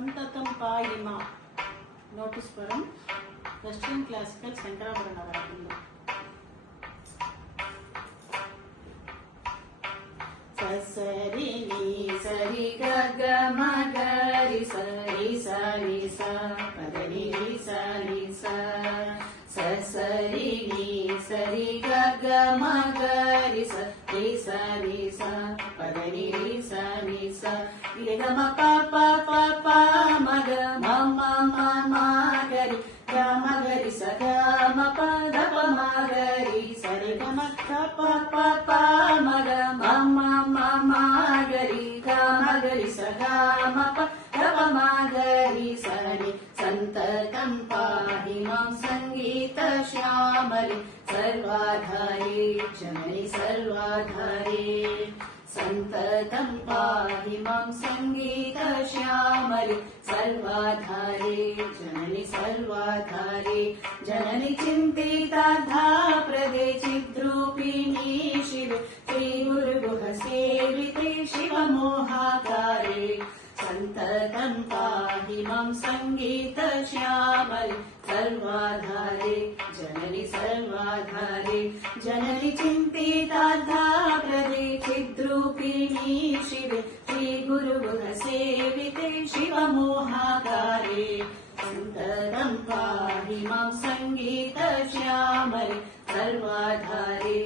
संततं पाहि मां नोटिस् परं वेस्टर्न क्लासिकल शंकराभरण रागंलो ससरि नि सरि ग ग म ग रि स रि स रि स पद नि रि स रि स ससरि नि सरि ग ग म ग रि स रि स रि स पद नि रि स रि स रि ग म प प प प म ग म म म म ग रि ग म ग रि स ग म प द प म ग रि स रि ग म प प प प म ग म म म म ग रि ग म ग रि स ग म प द प म ग रि स रि संततं पाहि मां संगीत श्यामले सर्वाधारे जननि सर्वाधारे संततं पाहि मां संगीत श्यामले सर्वाधारे जननि सर्वाधारे जननि चिन्तितार्धा प्रदे चिद्रूपिणी शिवे श्रीगुरुगुह सेविते शिवमोहाकारे संततं पाहि मां संगीत श्यामले सर्वाधारे जननि सर्वाधारे जननि चिन्तितार्धा प्रदे चिद्रूपिणी शिवे श्रीगुरुगुह सेविते शिवमोहाकारे संततं पाहि मां संगीत श्यामले सर्वाधारे